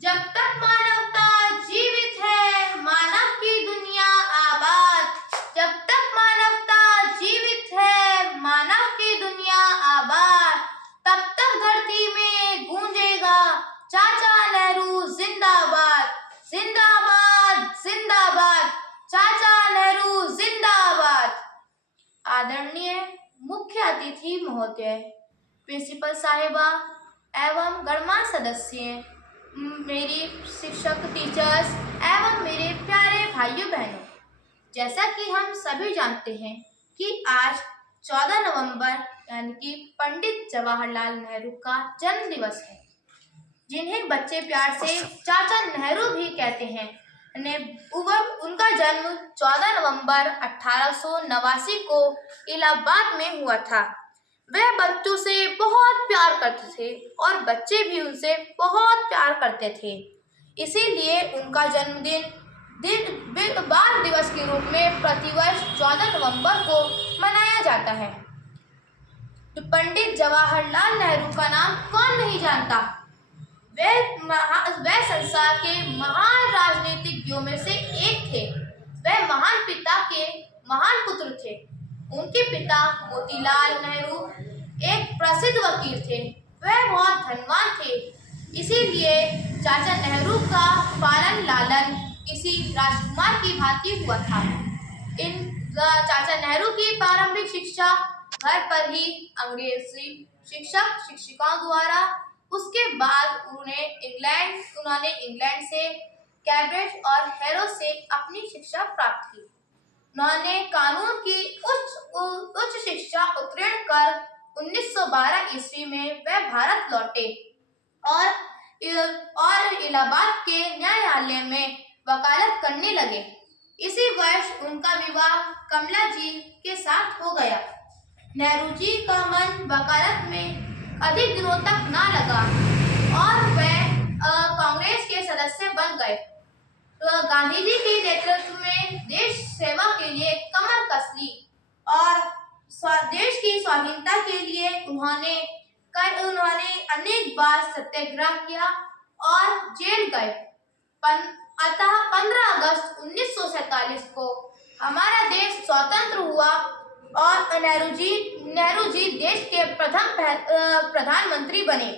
जब तक मानवता जीवित है, मानव की दुनिया आबाद। जब तक मानवता जीवित है, मानव की दुनिया आबाद। तब तक धरती में गूंजेगा चाचा नेहरू जिंदाबाद, जिंदाबाद, जिंदाबाद, चाचा नेहरू जिंदाबाद। आदरणीय मुख्य अतिथि महोदय, प्रिंसिपल साहिबा एवं गणमान्य सदस्य, मेरी शिक्षक टीचर्स एवं मेरे प्यारे भाइयों बहनों, जैसा कि हम सभी जानते हैं कि आज 14 नवंबर यानी कि पंडित जवाहरलाल नेहरू का जन्म दिवस है, जिन्हें बच्चे प्यार से चाचा नेहरू भी कहते हैं। उनका जन्म 14 नवंबर 1889 को इलाहाबाद में हुआ था। वह बच्चों से बहुत प्यार करते थे और बच्चे भी उनसे बहुत प्यार करते थे। इसीलिए उनका जन्मदिन बाल दिवस के रूप में प्रतिवर्ष 14 नवंबर को मनाया जाता है। तो पंडित जवाहरलाल नेहरू का नाम कौन नहीं जानता। वह संसार के महान राजनीतिज्ञों में से एक थे। वह महान पिता के महान पुत्र थे। उनके पिता मोतीलाल नेहरू एक प्रसिद्ध वकील थे। वह बहुत धनवान थे। इसीलिए चाचा नेहरू का पालन लालन किसी राजकुमार की भांति हुआ था। चाचा नेहरू की प्रारंभिक शिक्षा घर पर ही अंग्रेजी शिक्षक शिक्षिकाओं द्वारा, उसके बाद उन्होंने इंग्लैंड से कैम्ब्रिज और हैरो से अपनी शिक्षा प्राप्त की। उन्होंने कानून की उच्च शिक्षा उत्तीर्ण कर 1912 ईस्वी में वह भारत लौटे और इलाहाबाद के न्यायालय में वकालत करने लगे। इसी वर्ष उनका विवाह कमला जी के साथ हो गया। नेहरू जी का मन वकालत में अधिक दिनों तक ना लगा और वह कांग्रेस के सदस्य बन गए। तो गांधी जी के नेतृत्व में देश सेवा के लिए कमर कस ली और देश की स्वाधीनता के लिए उन्होंने अनेक बार सत्याग्रह किया और जेल गए। अतः 15 अगस्त 1947 को हमारा देश स्वतंत्र हुआ और नेहरू जी देश के प्रथम प्रधानमंत्री बने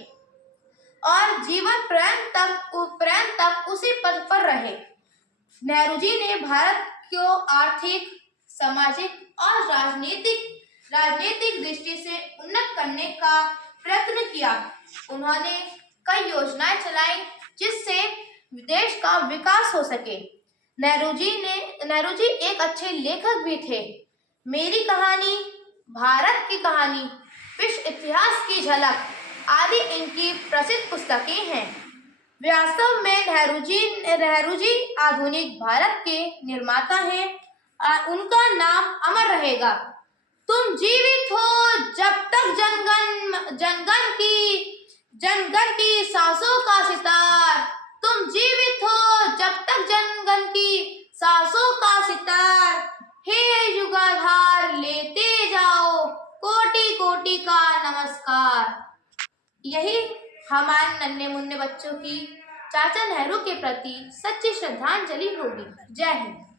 और जीवन पर्यंत तक उसी पद पर रहे। नेहरू जी ने भारत को आर्थिक, सामाजिक और राजनीतिक दृष्टि से उन्नत करने का प्रयत्न किया। उन्होंने कई योजनाएं चलाई जिससे देश का विकास हो सके। नेहरू जी एक अच्छे लेखक भी थे। मेरी कहानी, भारत की कहानी, विश्व इतिहास की झलक आदि इनकी प्रसिद्ध पुस्तकें हैं। वास्तव में नेहरू जी आधुनिक भारत के निर्माता हैं। उनका नाम अमर रहेगा। तुम जीवित हो जब तक जनगण की सांसों का सितार। तुम जीवित हो जब तक जनगण की सांसों का सितार। हे युगाधार लेते जाओ कोटि कोटि का नमस्कार। यही हमारे नन्हे मुन्ने बच्चों की चाचा नेहरू के प्रति सच्ची श्रद्धांजलि होगी। जय हिंद।